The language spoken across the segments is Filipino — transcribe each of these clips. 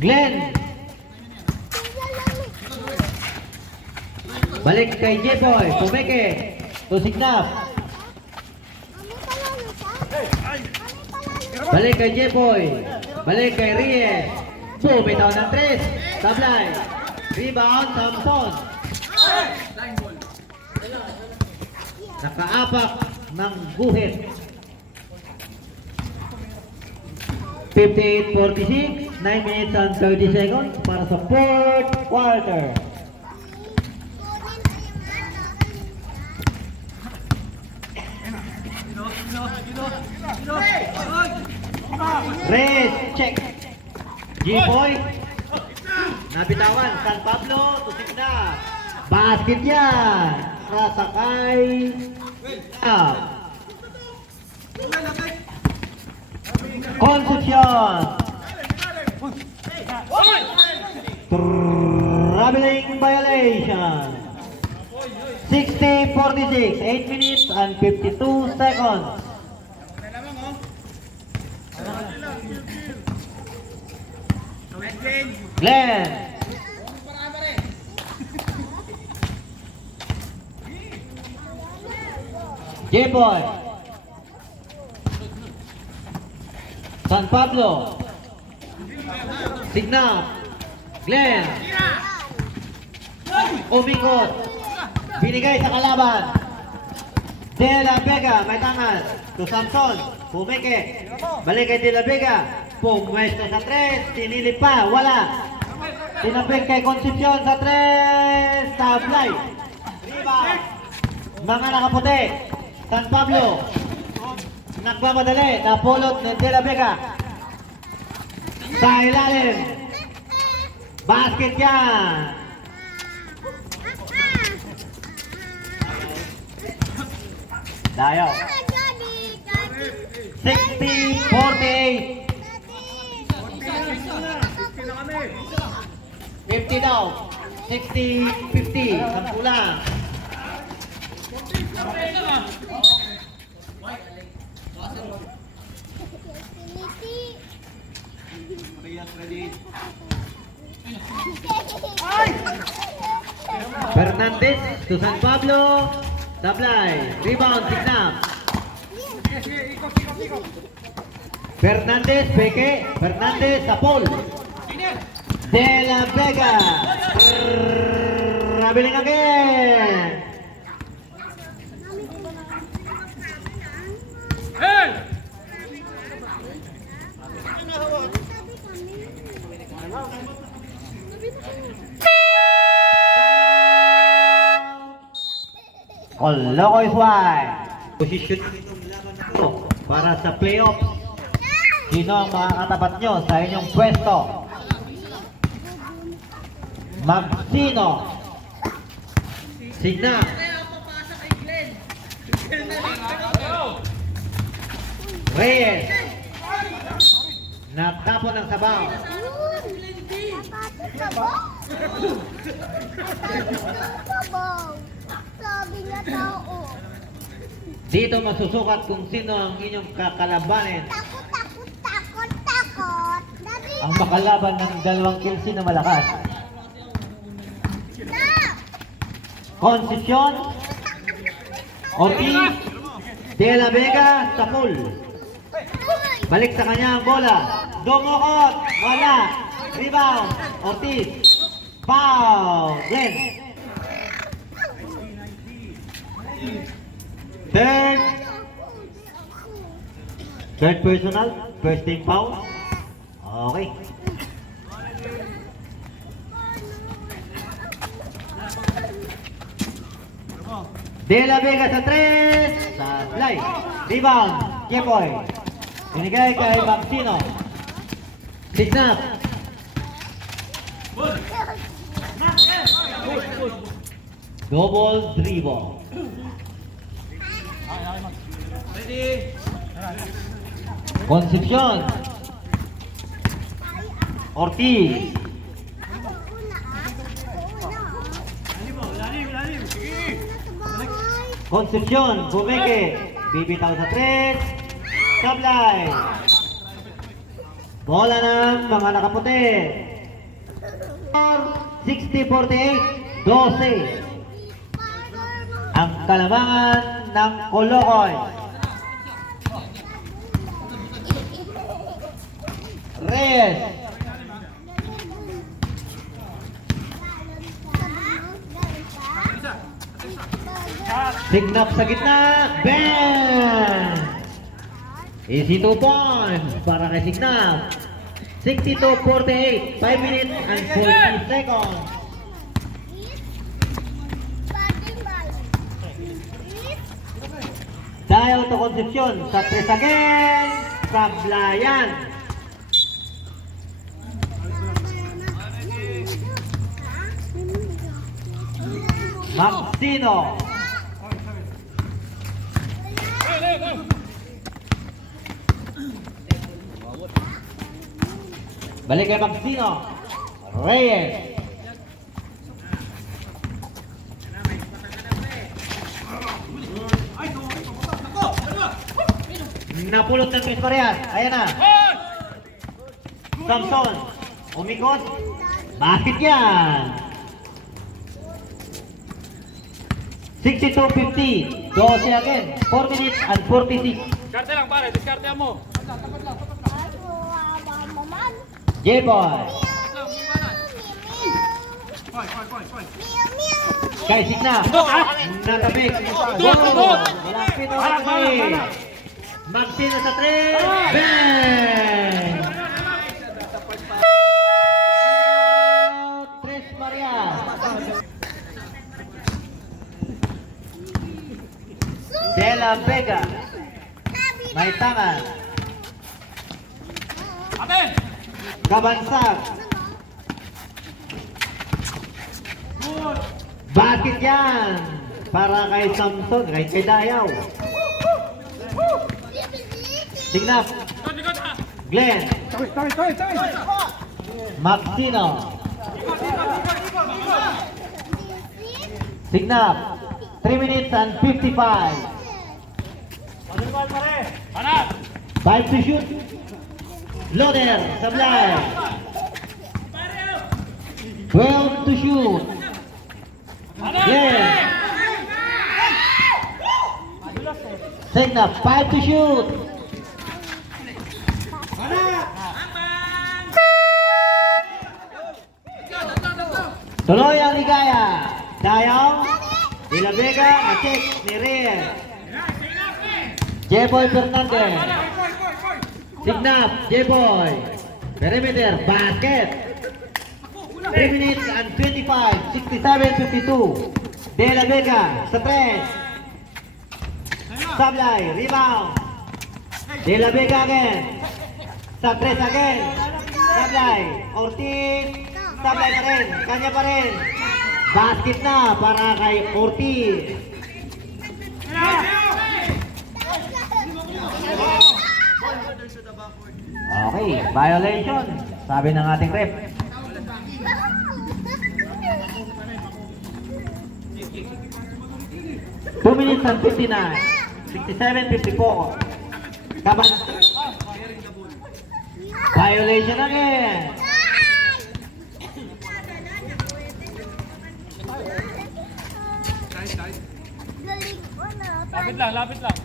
Glenn. Balik kay J-Boy. Pumeke. Tusignap. Balik kay J-Boy. Balik kay Reyes. Bumitaw ng 3. Sablay. Rebound, Samson. Nakaapak ng guhit. 58-46. 9 minutes and 30 seconds para sa fourth quarter. Reyes, check. G-Boy. Nabitawan. San Pablo, tusik na. Basket yan. Rasakay. Concepcion. Traveling violation. 60-46. 8 minutes and 52 seconds. Glenn. J-Boy. San Pablo. Signal. Glenn. Umikot. Binigay sa kalaban. De La Vega. May tangas. To Samson. Pumeke. Balik kay De La Vega. Pumwesto sa 3. Sinilip pa. Wala. Tinapik kay Concepcion sa 3. Sablay. Rebound. Mga nakaputi. San Pablo. Nagmamadali. Napulot ng De La Vega. Sa ilalim. Basket yan. Dayo. 60-48. 50 daw. 60-50. Sampulang. Fernandez to San Pablo. Sablay. Rebound. Signap. Fernandez. Peke. Fernandez sa Paul. De La Vega. Traveling again. Lokoy Swine. Position para sa playoffs. Sino ang makakatapat nyo sa inyong pwesto? Magsino. Signa. Reyes. Natapon ng sabaw. Sabi nga tao. Dito masusukat kung sino ang inyong kakalabanin. Takot. Ang makalaban ng dalawang kilsi na malakas. Concepcion. Ortiz. De La Vega. Sapul. Balik sa kanya ang bola. Dumukot. Wala. Rebound. Ortiz. Foul. Glenn. Third personal. First team foul. Okay. De La Vega sa 3. Sablay. Rebound. J-Boy. Binigay kay Magsino. Signap. Double dribble. Concepcion. Ortiz. Concepcion, Bumeke, bibitaw sa 3. Sablay. Bola ng mga nakaputi. 60-48, 12. Ang kalamangan ng Kolokoy. Reyes. Signap sa gitna. Bang! Easy 2 points para kay Signap. 62-48, 5 minutes and 40 seconds. Dial to Concepcion sa 3 again. Sablayan. Maxino. Balik kay Maxino. Reyes. Napulot ng Chris Marias. Ayan na. Samson. Umikot. Bakit yan? 62-50. 12 again. 4 minutes and 46. Diskarte lang pare, diskarte mo. J-Boy. Kay Signa. Natabik. Walang pinakakay. Maxino sa 3. Bang! Tres Maria. De La Vega. May tangan. Aten! Kabansag. Bakit yan? Para kay Samson, kay Dayaw. Signap. Glenn. Maxino. Signap. 3 minutes and 55. Hanap! 5 to shoot. Loader. Sablay. 12 to shoot. Glenn. Signap. 5 to shoot. Tuloy ang ligaya. Dayaw. De La Vega. Na-check ni Reyes. J-Boy Fernandez. Signap. J-Boy. Perimeter. Basket. 3 minutes and 25. 67-52. De La Vega. Sa 3. Sablay. Rebound. De La Vega again. Sa 3 again. Sablay. Ortiz. Sablay pa rin. Kanya pa rin. Basket na para kay Ortiz. Okay, violation. Sabi ng ating ref. Two minutes and 59. 67-54. Kaban. Violation again. Lapit lang, lapit lang.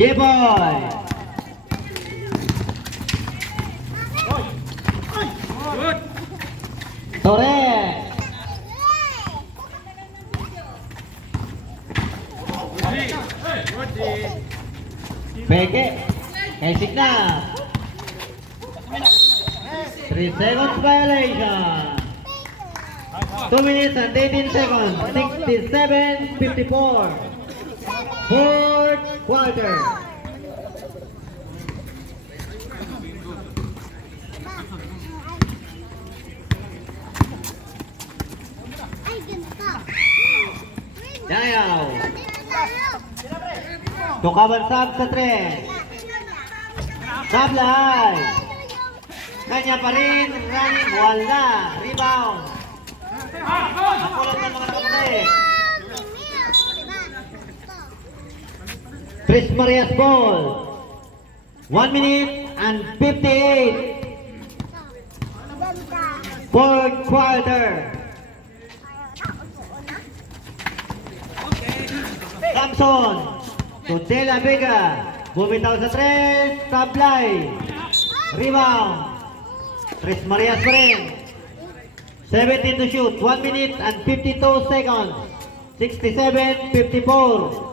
J-Boy. Torres. Peke. Kay Signa. 3 seconds violation. 2 minutes and 18 seconds. 67-54. Fourth quarter. Dayaw. Tukabansag sa 3. Sablay. Kanya pa rin. Running. Wala. Rebound. Nakulot ng mga nakapatay. Tris Marias ball. 1 minute and 58. Ganda. Fourth quarter. Samson to De La Vega. Bumitaw sa tres. Tablay. Rebound. Tris Marias pa rin. 17 to shoot. 1 minute and 52 seconds. 67-54.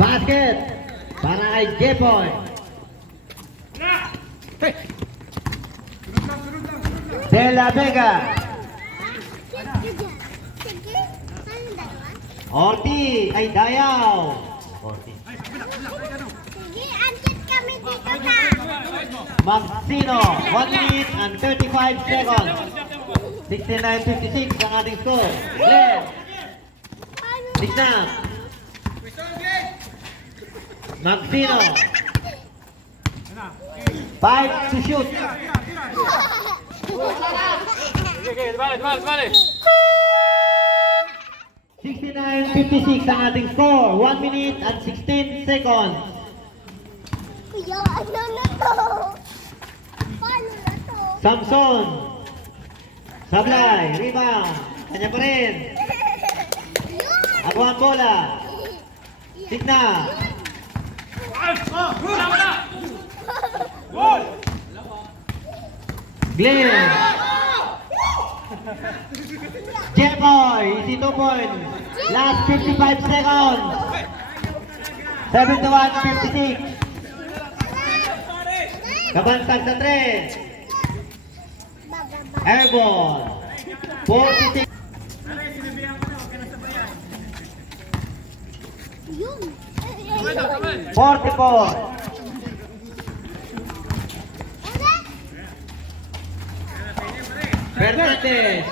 Basket para kay Jepoy. De La Vega. Sige. Ano dalawa? Orti ay Dayaw. Orti. Sige, antit kami dito na. Magsino. 1 minute and 35 seconds. 69-56 ang ating score. Glenn. Tignan. Magsino. 5 to shoot. Sige, bale. 69-56 ang ating score. 1 minute and 16 seconds. Kuya, ano na to? Paano na to? Samson. Sablay. Rebound. Kanya pa rin. Yun! Ako ang bola. Tignan. Wala! Goal! Glenn. Jepoy. Easy 2 points. Last 55 seconds. 71-56. Kabansag sa 3. Bababa. Airball. 46. Yun! 44. Fernandez.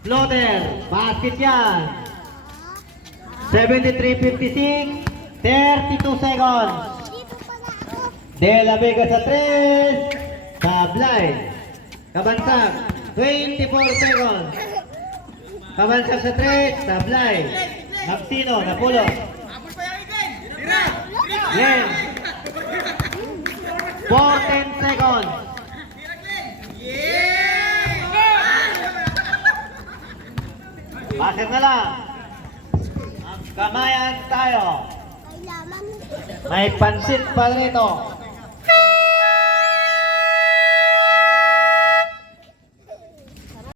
Floater. Basket yan. 73-56. 32 seconds. Dito pala ako. De La Vega sa 3. Sablay. Kabansag. 24 seconds. Kabansag sa 3. Sablay. Magsino. Napulot. Glenn. 14 seconds. Basket na lang. Kamayan tayo. Kailangan. May pansit pa rito.